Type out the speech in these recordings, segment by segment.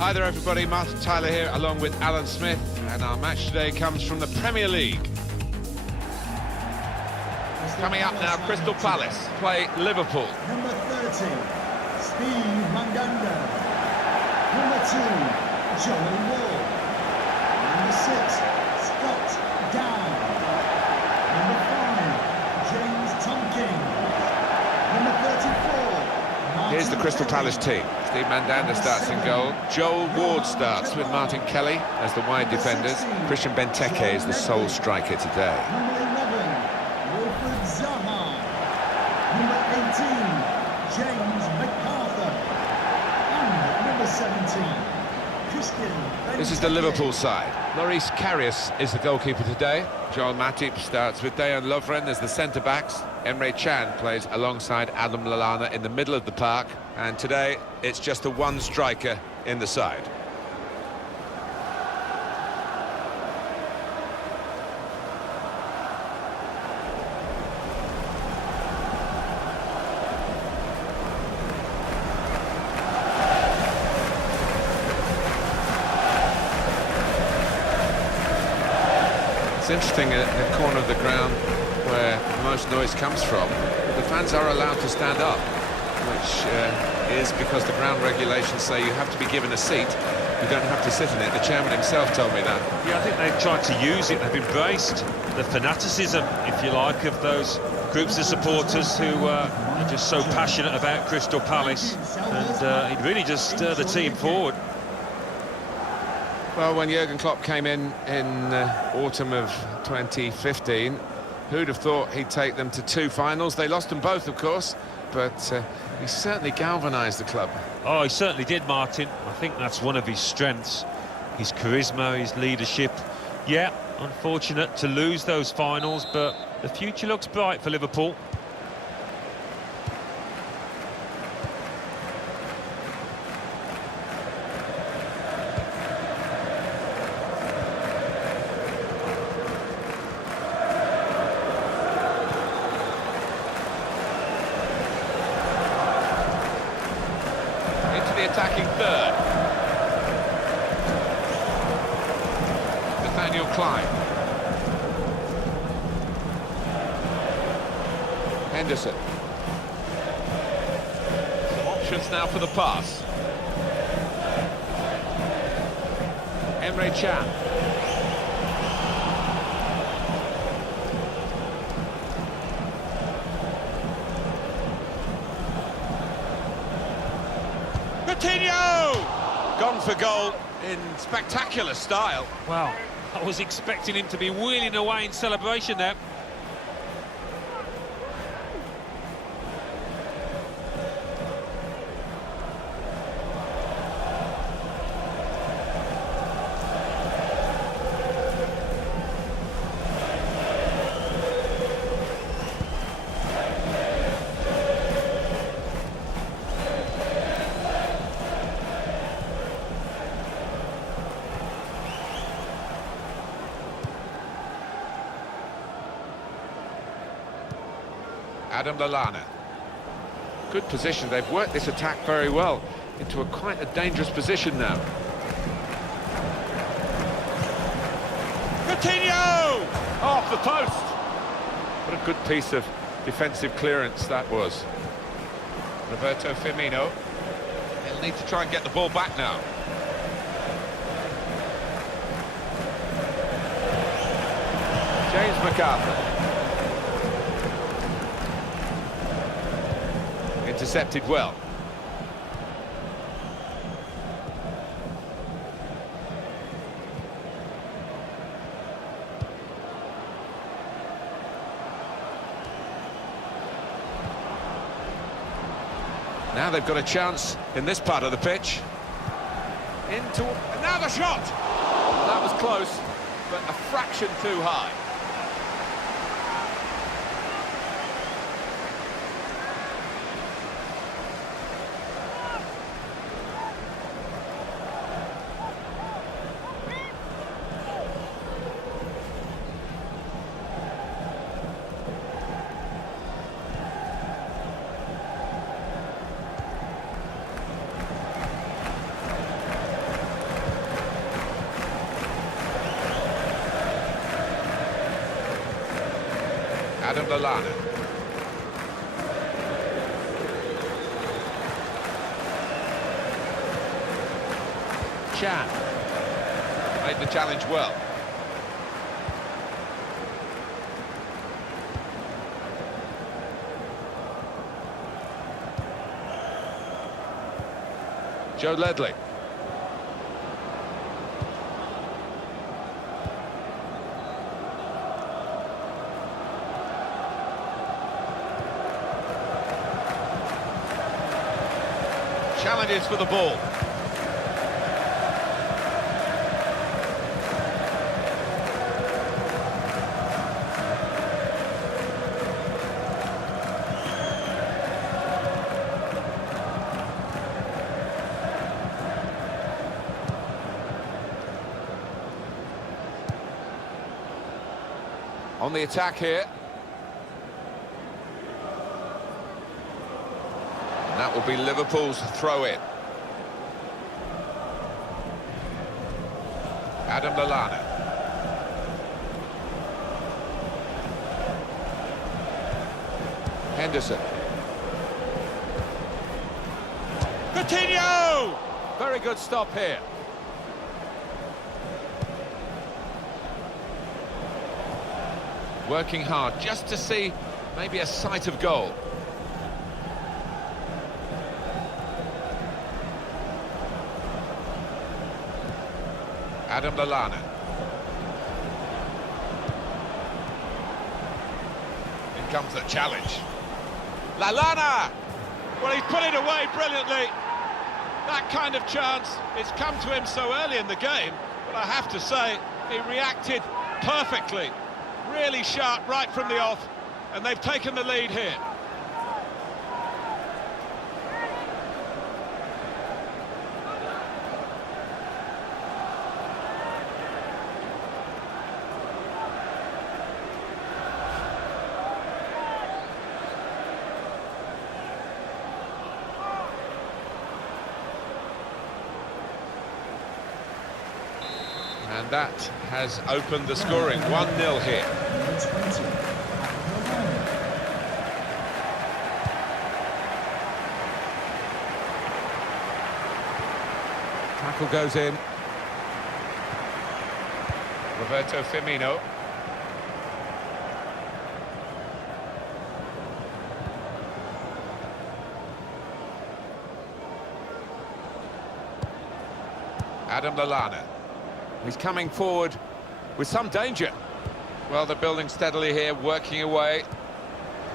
Hi there everybody, Martin Tyler here along with Alan Smith, and our match today comes from the Premier League. Coming up now, Crystal Palace play Liverpool. Number 30, Steve Manganda. Number 2, Johnny Wall. Number 6, Scott Down. Number 5, James Tomkins. Number 34, Here's the Crystal Palace team. Steve Mandanda starts in goal. Joel Ward starts with Martin Kelly as the wide defenders. Christian Benteke is the sole striker today. Number 11, Wilfred Zaha. Number 18, James McArthur. And number 17, Christian Benteke. This is the Liverpool side. Loris Karius is the goalkeeper today. Joel Matip starts with Dejan Lovren as the centre-backs. Emre Can plays alongside Adam Lallana in the middle of the park. And today, it's just the one striker in the side. It's interesting, at the corner of the ground where most noise comes from, the fans are allowed to stand up, which is because the ground regulations say you have to be given a seat. You don't have to sit in it. The chairman himself told me that. Yeah, I think they've tried to use it. They've embraced the fanaticism, if you like, of those groups of supporters who are just so passionate about Crystal Palace, and it really just stirred the team forward. Well, when Jurgen Klopp came in autumn of 2015, who'd have thought he'd take them to 2 finals? They lost them both, of course, but he certainly galvanised the club. Oh, he certainly did, Martin. I think that's one of his strengths, his charisma, his leadership. Yeah, unfortunate to lose those finals, but the future looks bright for Liverpool. Attacking third. Nathaniel Klein. Henderson. Some options now for the pass. Emre Can. Gone for goal in spectacular style. Wow, I was expecting him to be wheeling away in celebration there. Adam Lallana. Good position. They've worked this attack very well into quite a dangerous position now. Coutinho! Off the post! What a good piece of defensive clearance that was. Roberto Firmino. He'll need to try and get the ball back now. James McArthur. Intercepted well. Now they've got a chance in this part of the pitch. Into now the shot. That was close, but a fraction too high. Adam Lallana. Chan. Made the challenge well. Joe Ledley. Challenges for the ball. On the attack here. And that will be Liverpool's throw-in. Adam Lallana. Henderson. Coutinho! Very good stop here. Working hard just to see maybe a sight of goal. Adam Lallana. In comes the challenge. Lallana! Well, he's put it away brilliantly. That kind of chance, it's come to him so early in the game, but I have to say, he reacted perfectly. Really sharp right from the off, and they've taken the lead here. And that has opened the scoring. 1-0 here. Number 20. Tackle goes in. Roberto Firmino. Adam Lallana. He's coming forward with some danger. Well, they're building steadily here, working away.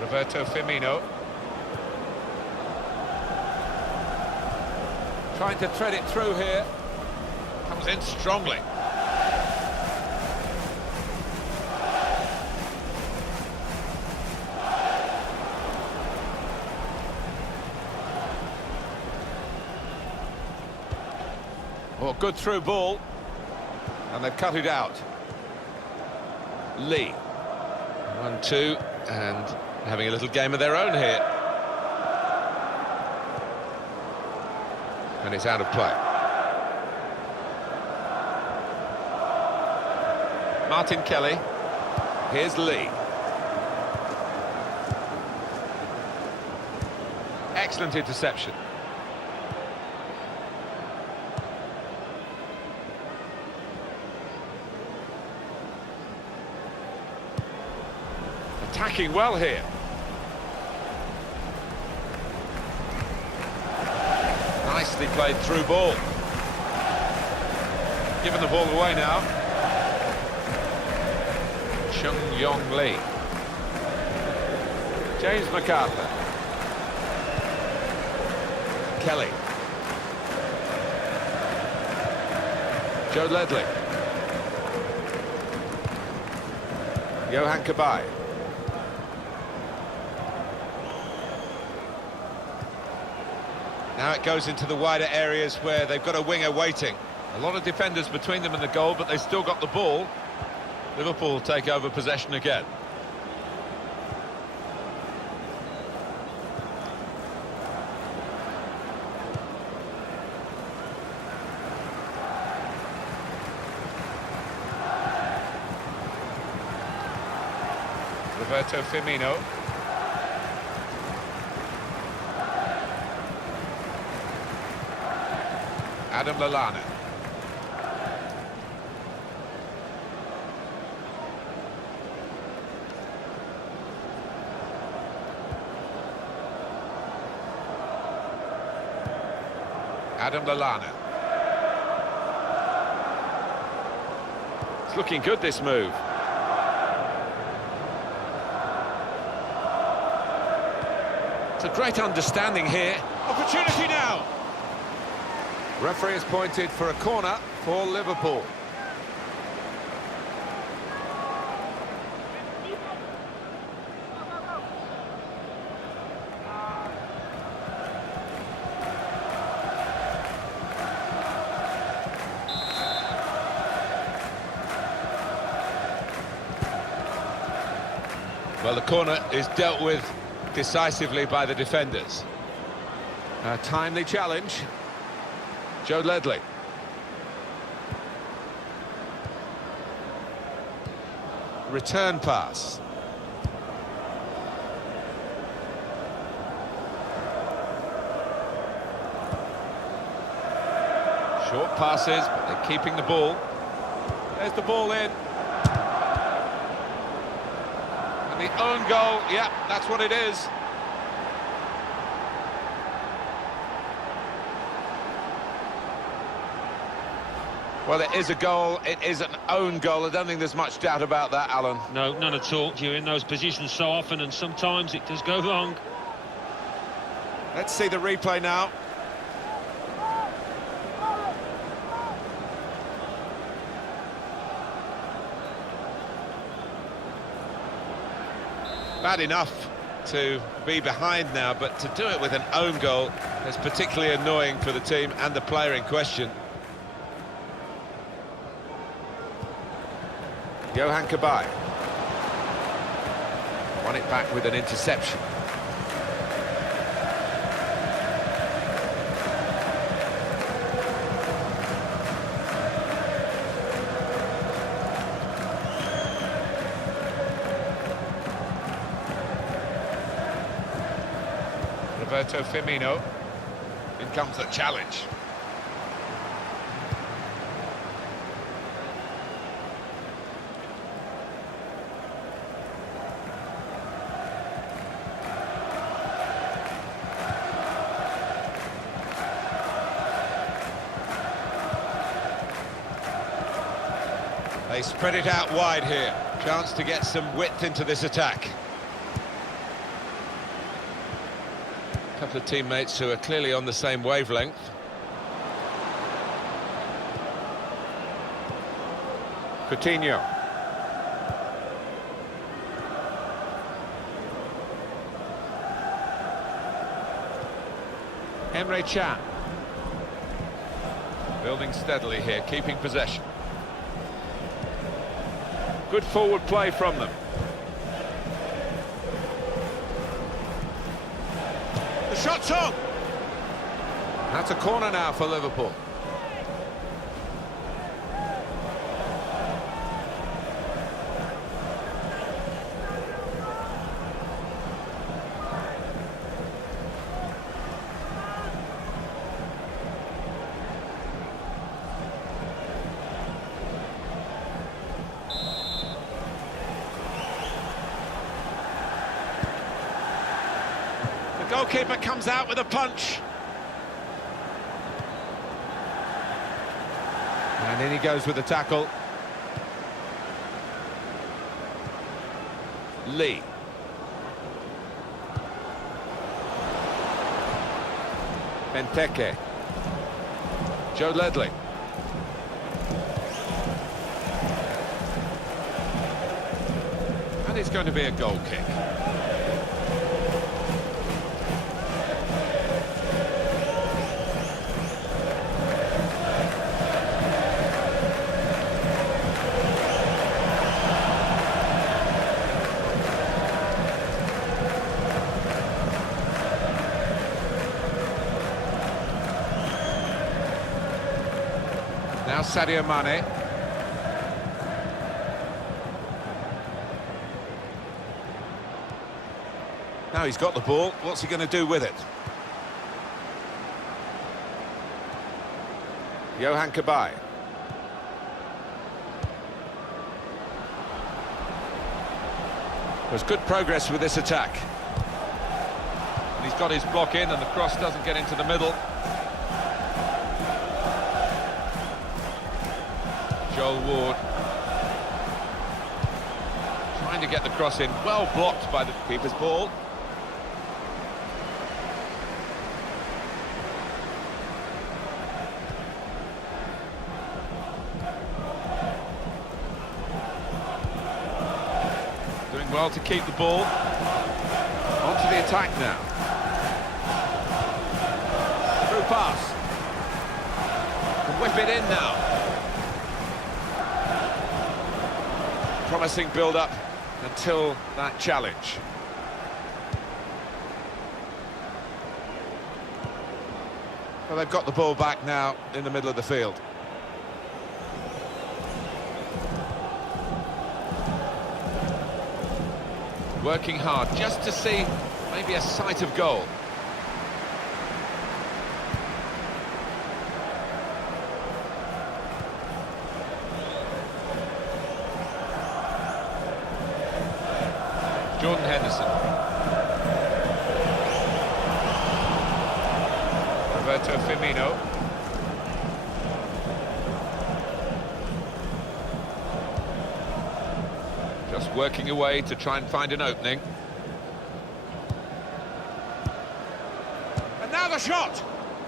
Roberto Firmino. Trying to thread it through here. Comes in strongly. Oh, good through ball. And they've cut it out. Lee. 1-2, and having a little game of their own here. And it's out of play. Martin Kelly. Here's Lee. Excellent interception. Attacking well here. Nicely played through ball. Giving the ball away now. Chung Yong Lee. James MacArthur. Kelly. Joe Ledley. Johan Cabaye. Now it goes into the wider areas where they've got a winger waiting. A lot of defenders between them and the goal, but they've still got the ball. Liverpool take over possession again. Roberto Firmino. Adam Lallana. Adam Lallana. It's looking good, this move. It's a great understanding here. Opportunity now. Referee has pointed for a corner for Liverpool. Well, the corner is dealt with decisively by the defenders. A timely challenge. Joe Ledley. Return pass. Short passes, but they're keeping the ball. There's the ball in. And the own goal, yeah, that's what it is. Well, it is a goal, it is an own goal. I don't think there's much doubt about that, Alan. No, none at all. You're in those positions so often, and sometimes it does go wrong. Let's see the replay now. Bad enough to be behind now, but to do it with an own goal is particularly annoying for the team and the player in question. Johan Cabaye won it back with an interception. Roberto Firmino. In comes the challenge. They spread it out wide here. Chance to get some width into this attack. A couple of teammates who are clearly on the same wavelength. Coutinho. Emre Can. Building steadily here, keeping possession. Good forward play from them. The shot's on. That's a corner now for Liverpool. Goalkeeper comes out with a punch. And in he goes with the tackle. Lee. Benteke. Joe Ledley. And it's going to be a goal kick. Now Sadio Mane. Now he's got the ball, what's he going to do with it? Johan Cabaye. There's good progress with this attack. And he's got his block in and the cross doesn't get into the middle. Joel Ward trying to get the cross in, well blocked by the keeper's ball. Doing well to keep the ball. On to the attack now. Through pass. Can whip it in now. Promising build-up until that challenge. Well, they've got the ball back now in the middle of the field. Working hard just to see maybe a sight of goal. Jordan Henderson. Roberto Firmino. Just working away to try and find an opening. And now the shot!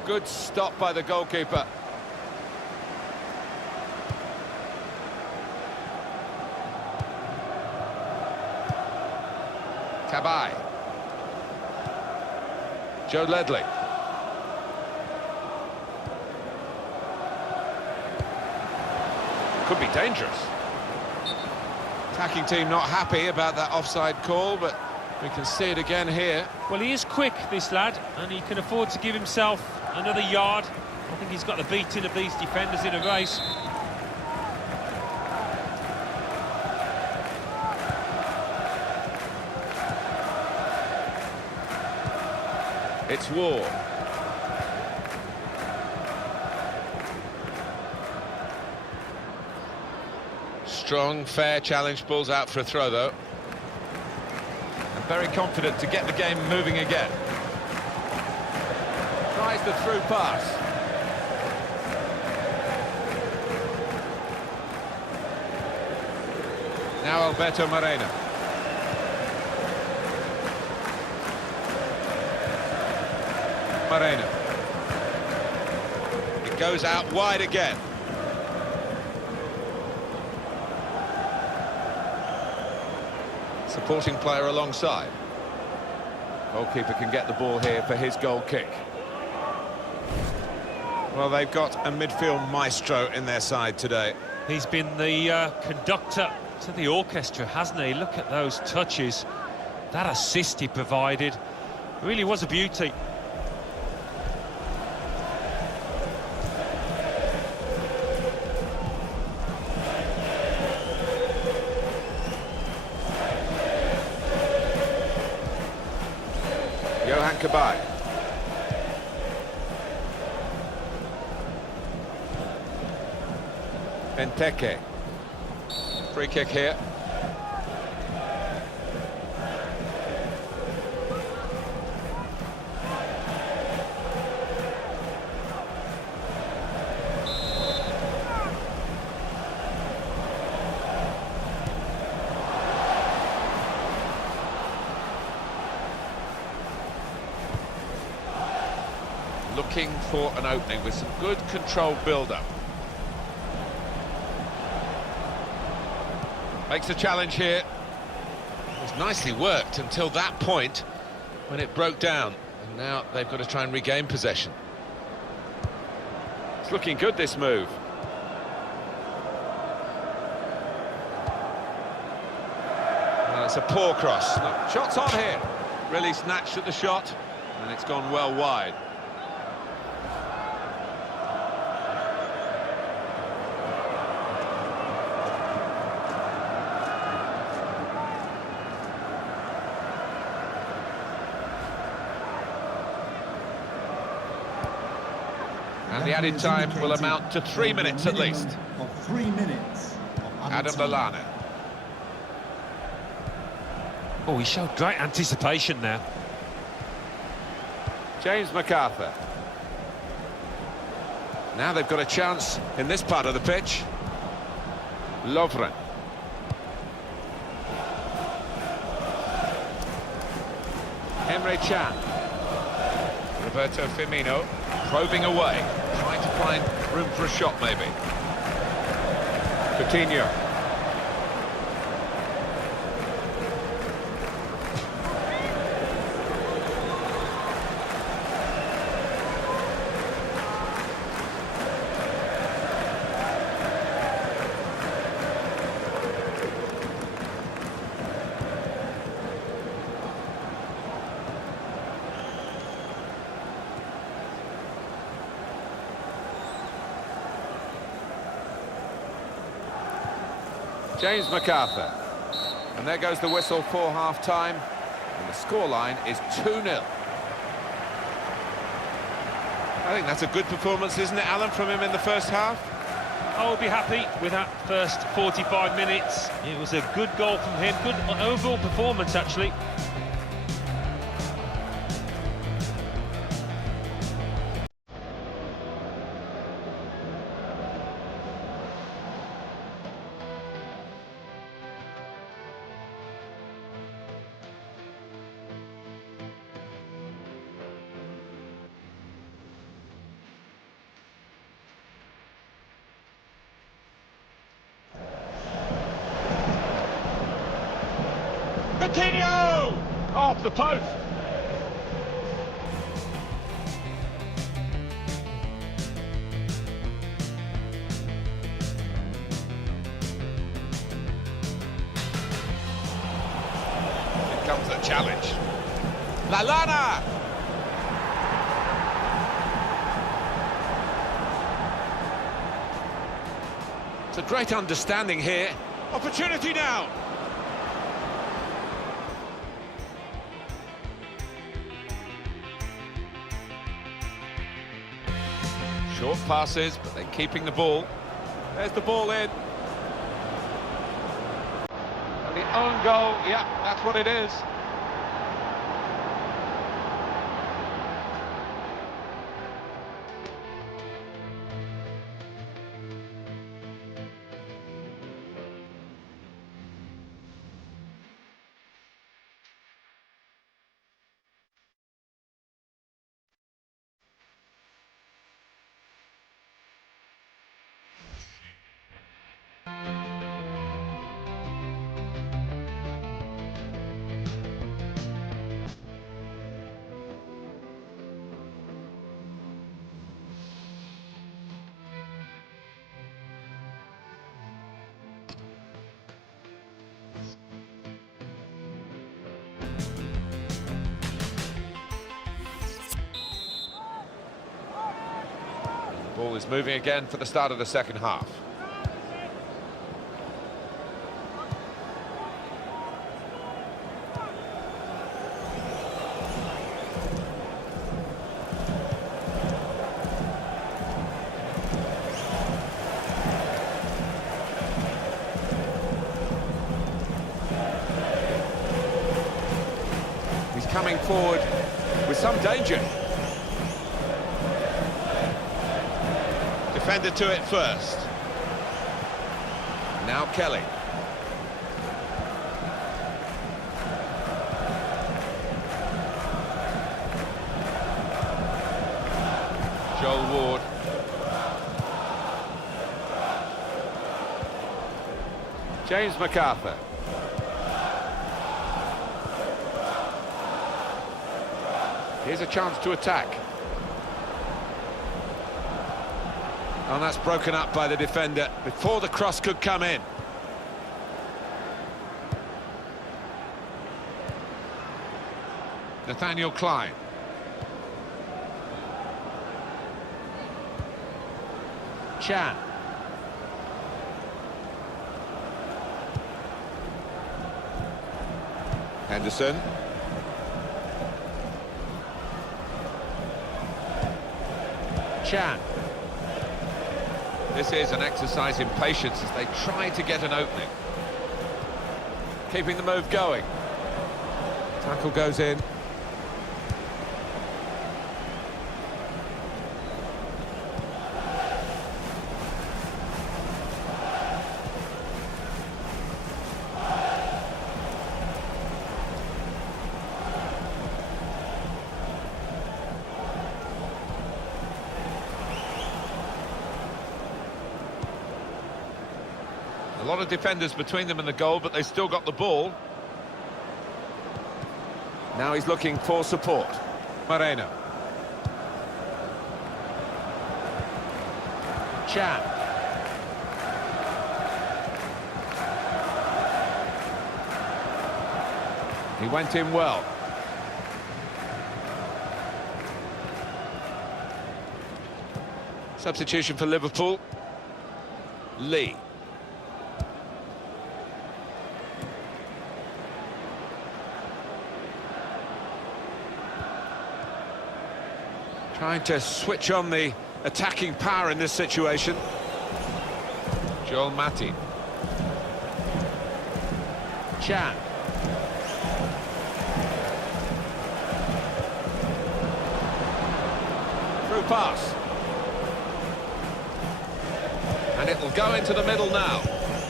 Good stop by the goalkeeper. Cabaye. Joe Ledley. Could be dangerous. Attacking team not happy about that offside call, but we can see it again here. Well, he is quick, this lad, and he can afford to give himself another yard. I think he's got the beating of these defenders in a race. It's Ward. Strong, fair challenge, balls out for a throw though. And very confident to get the game moving again. Tries the through pass. Now Alberto Moreno. Moreno. It goes out wide again. Supporting player alongside. Goalkeeper can get the ball here for his goal kick. Well, they've got a midfield maestro in their side today. He's been the conductor to the orchestra, hasn't he? Look at those touches. That assist he provided really was a beauty. Johan Cabaye. Benteke. Free kick here. Looking for an opening with some good controlled build-up. Makes a challenge here. It was nicely worked until that point when it broke down. And now they've got to try and regain possession. It's looking good, this move. Well, it's a poor cross. Look, shots on here. Really snatched at the shot, and it's gone well wide. And the added time will amount to 3 minutes at least. Of 3 minutes. Of added Adam time. Lallana. Oh, he showed great anticipation there. James MacArthur. Now they've got a chance in this part of the pitch. Lovren. Emre Can. Roberto Firmino probing away, trying to find room for a shot maybe. Coutinho. James MacArthur. And there goes the whistle for half-time. And the scoreline is 2-0. I think that's a good performance, isn't it, Alan, from him in the first half? I would be happy with that first 45 minutes. It was a good goal from him, good overall performance, actually. Coutinho! Off the post. Here comes the challenge. Lallana! It's a great understanding here. Opportunity now. Short passes, but they're keeping the ball. There's the ball in. And the own goal, yeah, that's what it is. Ball is moving again for the start of the second half. He's coming forward with some danger. Defender to it first. Now Kelly. Joel Ward. James MacArthur. Here's a chance to attack. And that's broken up by the defender before the cross could come in. Nathaniel Klein. Chan. Henderson. Chan. This is an exercise in patience as they try to get an opening. Keeping the move going. Tackle goes in. A lot of defenders between them and the goal, but they still got the ball. Now he's looking for support. Moreno. Chan. He went in well. Substitution for Liverpool. Lee. Trying to switch on the attacking power in this situation. Joel Matip. Chan. Through pass. And it'll go into the middle now.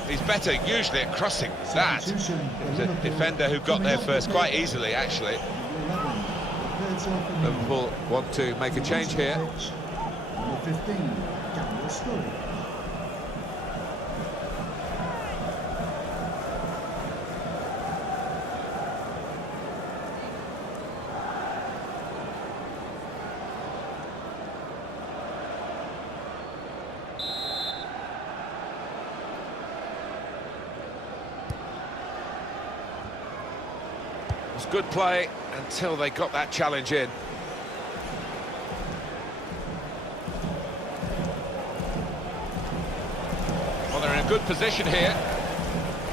He's better usually at crossing. That was a defender who got there first quite easily, actually. Liverpool want to make a change here. Number 15, Stoke. It was good play until they got that challenge in. Well, they're in a good position here.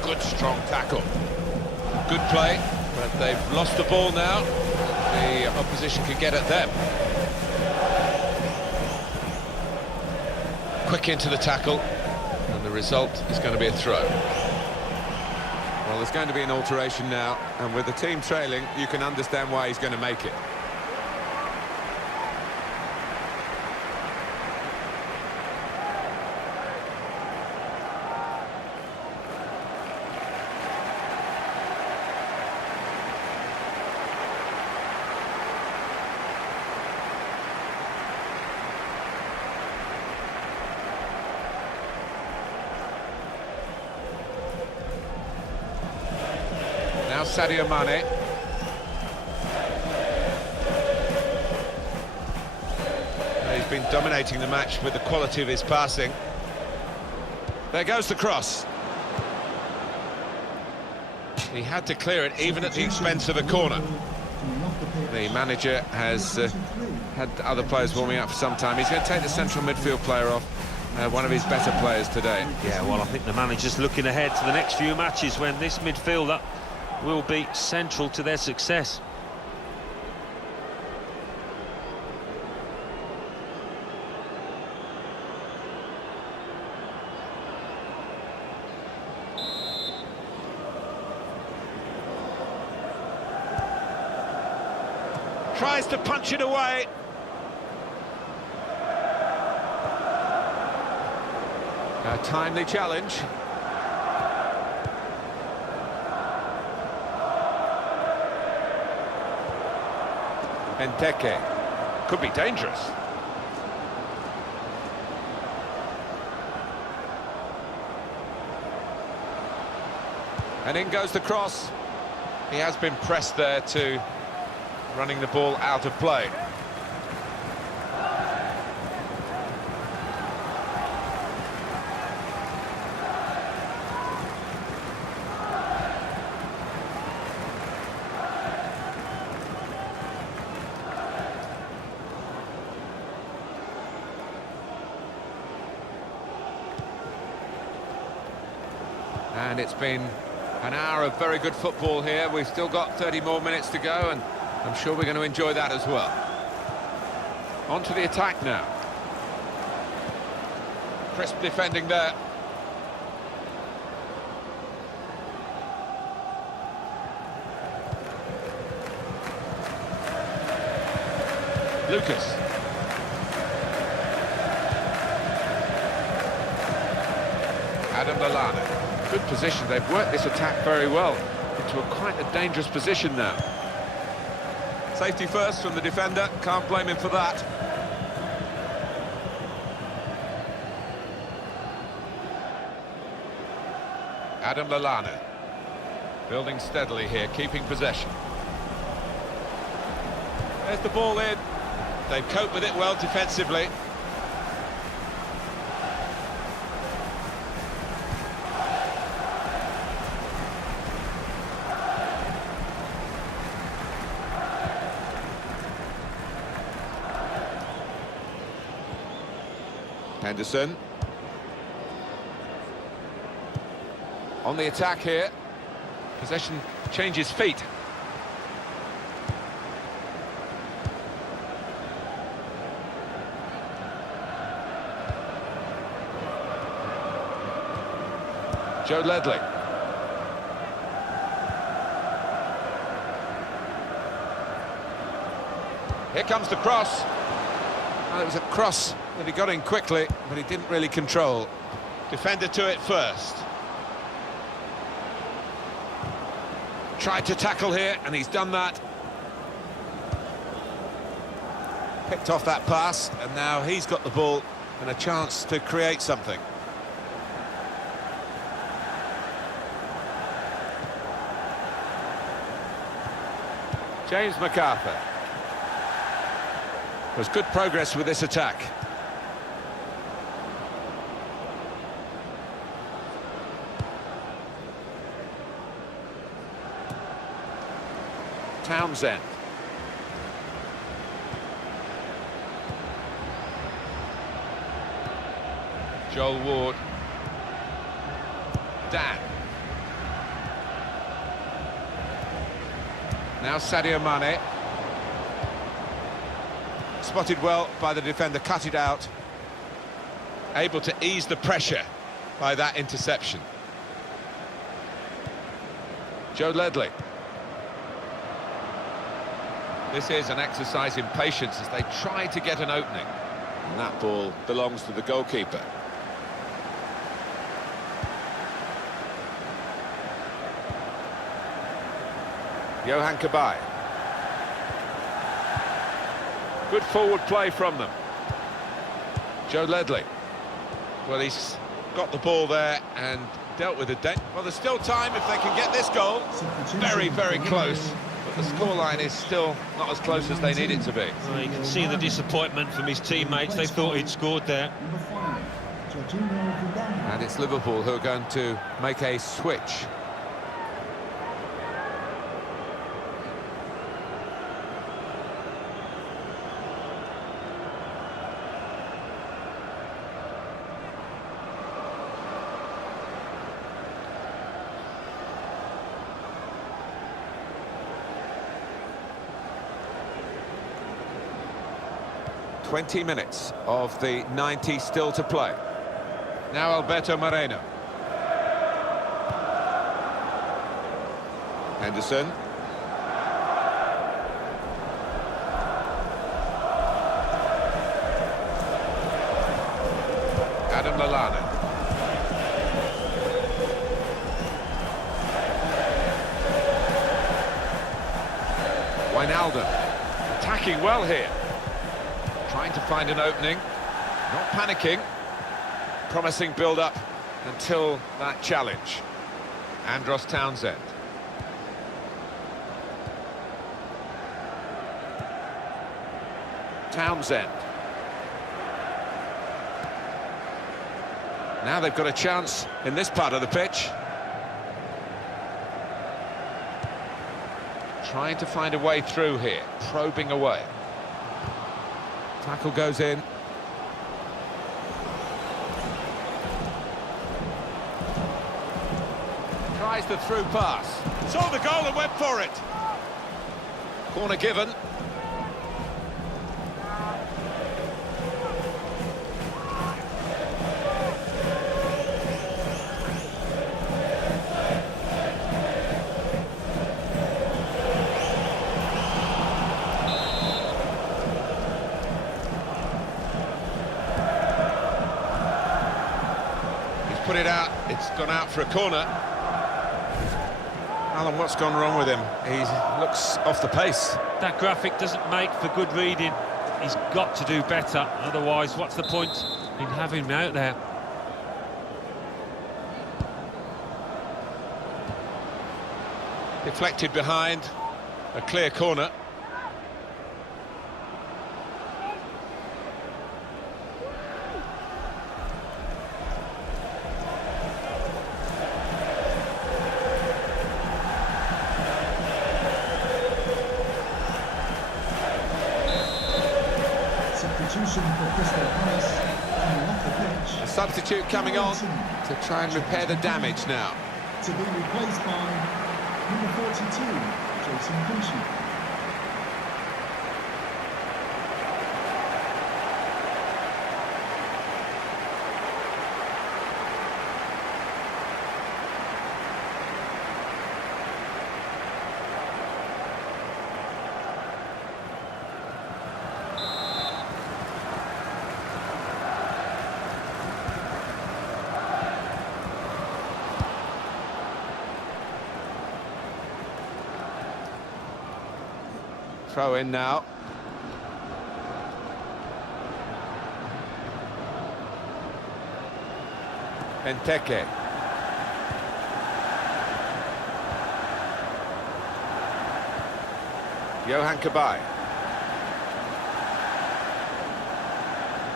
Good strong tackle. Good play, but they've lost the ball now. The opposition can get at them. Quick into the tackle, and the result is going to be a throw. Well, there's going to be an alteration now, and with the team trailing, you can understand why he's going to make it. Now Sadio Mane. He's been dominating the match with the quality of his passing. There goes the cross. He had to clear it even at the expense of a corner. The manager has had other players warming up for some time. He's going to take the central midfield player off, one of his better players today. Yeah, well, I think the manager's looking ahead to the next few matches when this midfielder will be central to their success. Tries to punch it away. A timely challenge. Benteke. Could be dangerous. And in goes the cross. He has been pressed there to running the ball out of play. And it's been an hour of very good football here. We've still got 30 more minutes to go, and I'm sure we're going to enjoy that as well. On to the attack now. Crisp defending there. Lucas. Adam Lallana. Good position. They've worked this attack very well into quite a dangerous position now. Safety first from the defender. Can't blame him for that. Adam Lallana. Building steadily here, keeping possession. There's the ball in. They've coped with it well defensively. Henderson. On the attack here. Possession changes feet. Joe Ledley. Here comes the cross. Well, it was a cross that he got in quickly, but he didn't really control. Defender to it first. Tried to tackle here, and he's done that. Picked off that pass, and now he's got the ball and a chance to create something. James MacArthur. There's good progress with this attack. Townsend. Joel Ward. Dan. Now Sadio Mane. Spotted well by the defender, cut it out. Able to ease the pressure by that interception. Joe Ledley. This is an exercise in patience as they try to get an opening. And that ball belongs to the goalkeeper. Johan Cabaye. Good forward play from them. Joe Ledley. Well, he's got the ball there and dealt with it. Well, there's still time if they can get this goal. Very, very close. But the scoreline is still not as close as they need it to be. Well, you can see the disappointment from his teammates. They thought he'd scored there. And it's Liverpool who are going to make a switch. .20 minutes of the 90 still to play. Now Alberto Moreno. Henderson. Adam Lallana. Wijnaldum. Attacking well here. Trying to find an opening, not panicking, promising build-up until that challenge. Andros Townsend. Townsend. Now they've got a chance in this part of the pitch. Trying to find a way through here, probing away. Tackle goes in. Tries the through pass. Saw the goal and went for it. Corner given. put it out. It's gone out for a corner. Alan, what's gone wrong with him? He looks off the pace. That graphic doesn't make for good reading. He's got to do better, otherwise what's the point in having him out there? Deflected behind, a clear corner. Substitution for Crystal Palace coming off the pitch. A substitute coming on to try and repair the damage now. To be replaced by number 42, Jason Punchy. Throw in now. Benteke. Johan Cabaye.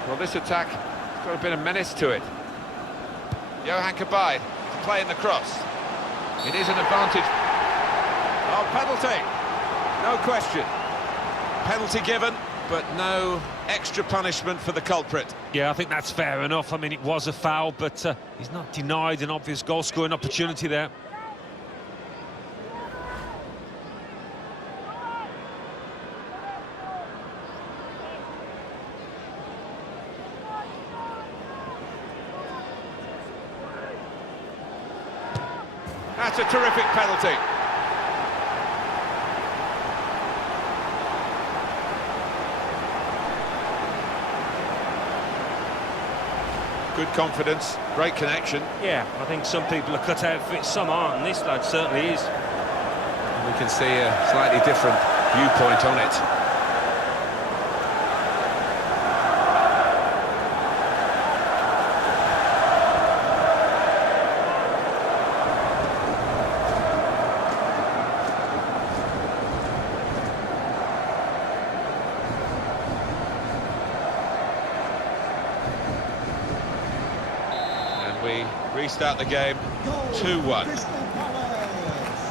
Well, this attack has got a bit of menace to it. Johan Cabaye to play in the cross. It is an advantage. Oh, penalty. No question. Penalty given, but no extra punishment for the culprit. Yeah, I think that's fair enough. I mean, it was a foul, but he's not denied an obvious goal-scoring opportunity there. That's a terrific penalty. Good confidence, great connection. Yeah, I think some people are cut out for it, some aren't, and this lad certainly is. We can see a slightly different viewpoint on it. We restart the game 2-1. Crystal Palace.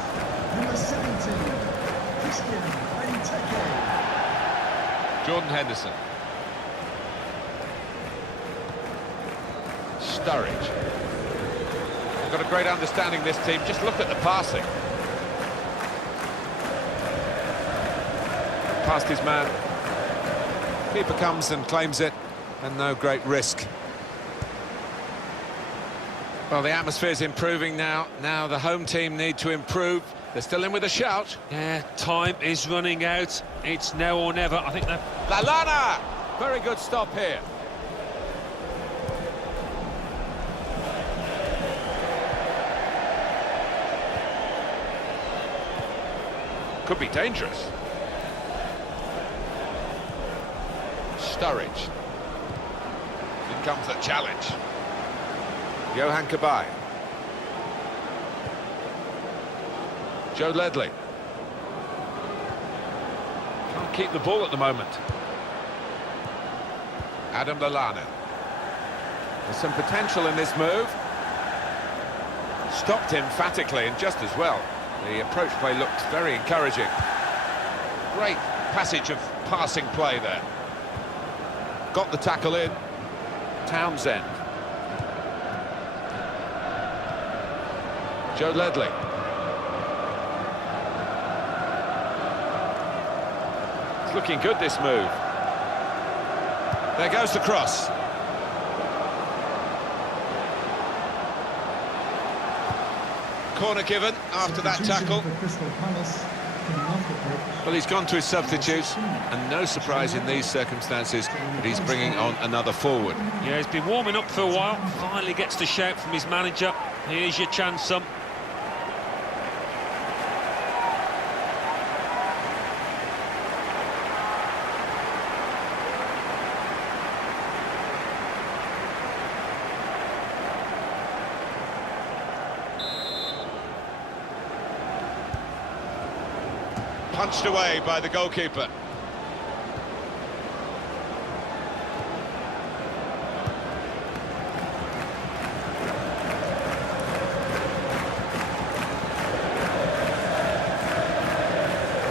Number 17, Christian Benteke. Jordan Henderson. Sturridge. They've got a great understanding, this team. Just look at the passing. Past his man. Keeper comes and claims it, and no great risk. Well, the atmosphere's improving now. Now the home team need to improve. They're still in with a shout. Yeah, time is running out. It's now or never. I think that... Lallana! Very good stop here. Could be dangerous. Sturridge. In comes the challenge. Johan Cabaye. Joe Ledley. Can't keep the ball at the moment. Adam Lallana. There's some potential in this move. Stopped emphatically and just as well. The approach play looked very encouraging. Great passage of passing play there. Got the tackle in. Townsend. Joe Ledley. It's looking good, this move. There goes the cross. Corner given after that tackle. For Crystal Palace, coming off the pitch. Well, he's gone to his substitutes, and no surprise in these circumstances that he's bringing on another forward. Yeah, he's been warming up for a while. Finally gets the shout from his manager. Here's your chance, son. Punched away by the goalkeeper.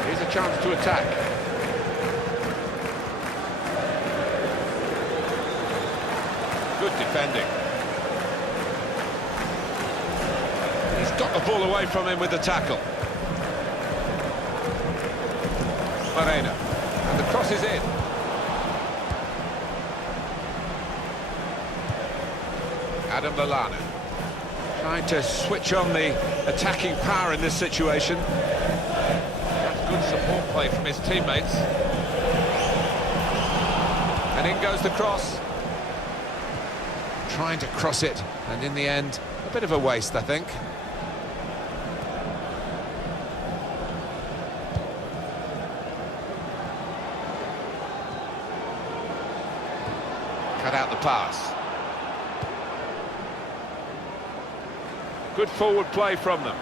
Here's a chance to attack. Good defending. He's got the ball away from him with the tackle. Moreno, and the cross is in. Adam Lallana trying to switch on the attacking power in this situation. That's good support play from his teammates. And in goes the cross. Trying to cross it, and in the end, a bit of a waste, I think. Cut out the pass. Good forward play from them.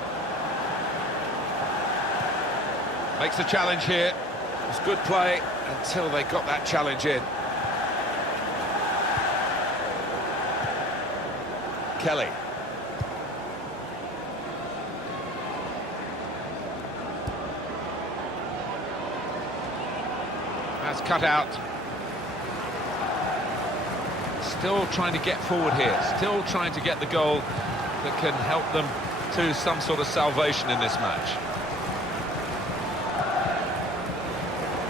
Makes the challenge here. It was good play until they got that challenge in. Kelly. That's cut out. Still trying to get forward here. Still trying to get the goal that can help them to some sort of salvation in this match.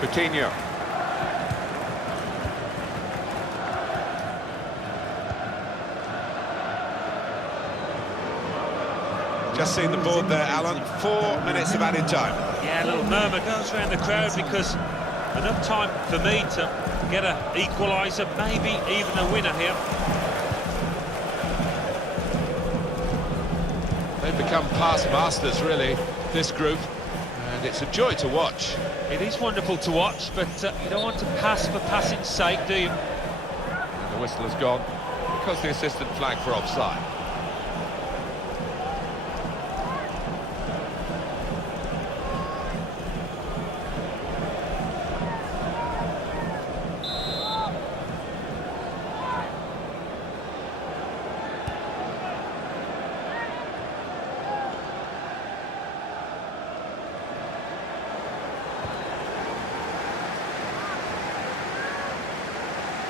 Coutinho. Just seen the board there, Alan. 4 minutes of added time. Yeah, a little murmur goes around the crowd because enough time for me to get an equaliser, maybe even a winner here. They've become past masters, really, this group, and it's a joy to watch. It is wonderful to watch, but you don't want to pass for passing's sake, do you? And the whistle has gone because the assistant flagged for offside.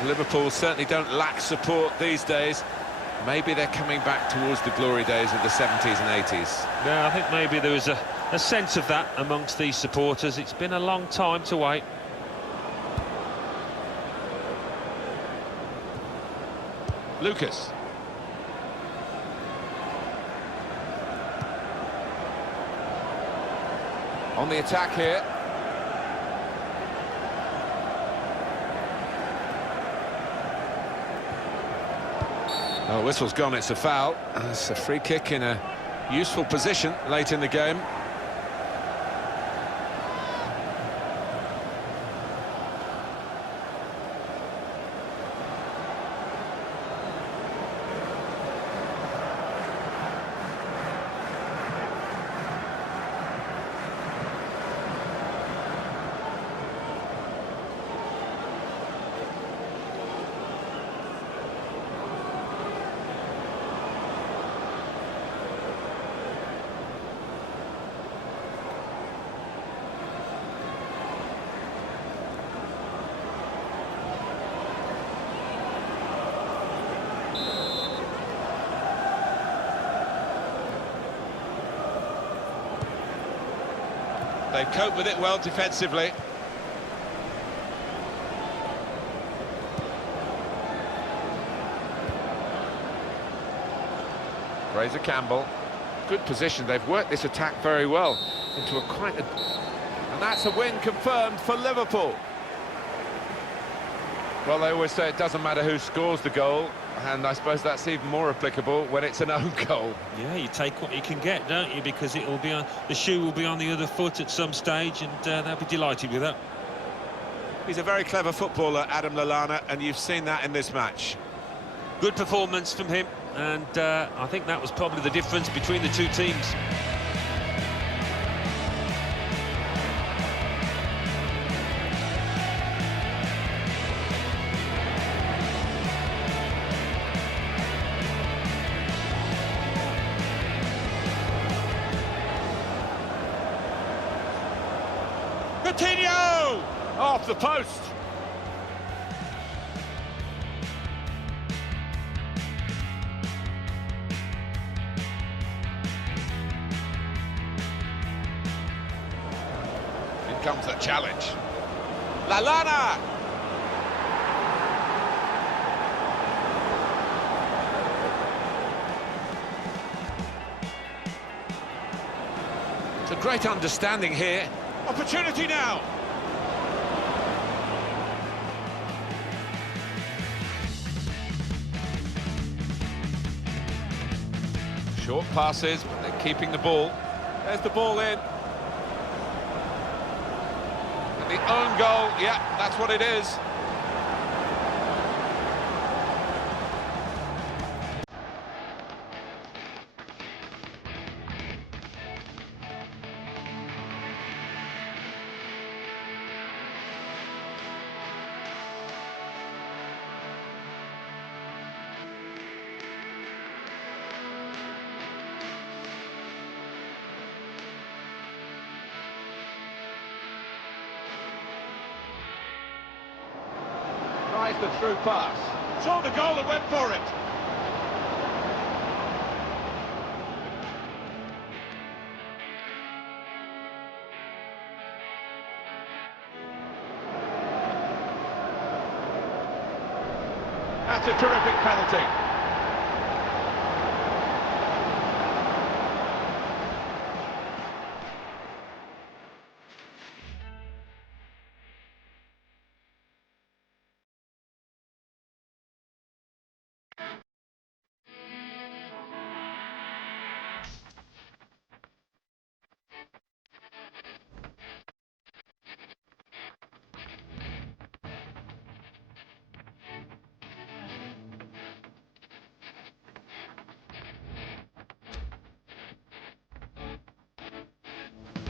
Liverpool certainly don't lack support these days. Maybe they're coming back towards the glory days of the 70s and 80s. Yeah, I think maybe there was a sense of that amongst these supporters. It's been a long time to wait. Lucas. On the attack here. Oh, whistle's gone, it's a foul. It's a free kick in a useful position late in the game. They've coped with it well defensively. Fraser Campbell, good position. They've worked this attack very well into a quite a And that's a win confirmed for Liverpool. Well, they always say it doesn't matter who scores the goal, and I suppose that's even more applicable when it's an own goal. Yeah, you take what you can get, don't you? Because it will be on, the shoe will be on the other foot at some stage, and they'll be delighted with that. He's a very clever footballer, Adam Lallana, and you've seen that in this match. Good performance from him, and I think that was probably the difference between the two teams. Coutinho! Off the post. In comes the challenge. Lallana! It's a great understanding here. Opportunity now. Short passes, but they're keeping the ball. There's the ball in. And the own goal, yeah, that's what it is. Tries the through pass. Saw the goal and went for it. That's a terrific penalty.